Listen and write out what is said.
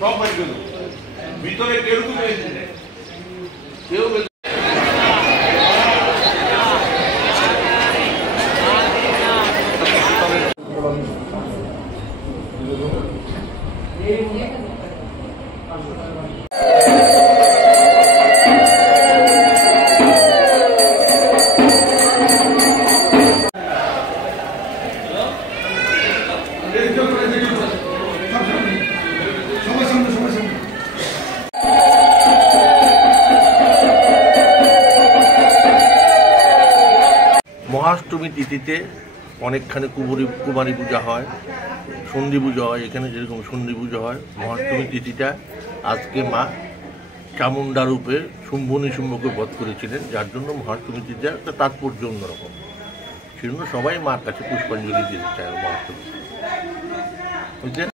সব বাড়ি গেল ভিতরে কেউ কেউ মহাষ্টমী তিথিতে অনেকখানি কুমারী পূজা হয়, সন্ধি পুজো হয়। এখানে যেরকম সন্ধি পুজো হয়, মহাষ্টমী তিথিটা আজকে মা চামুণ্ডা রূপে শুম্ভ নিশুম্ভকে বধ করেছিলেন, যার জন্য মহাষ্টমী তিথিটা একটা তাৎপর্য অন্যরকম। সেজন্য সবাই মার কাছে পুষ্পাঞ্জলি দিতে চায় মহাষ্টমী। বুঝলেন?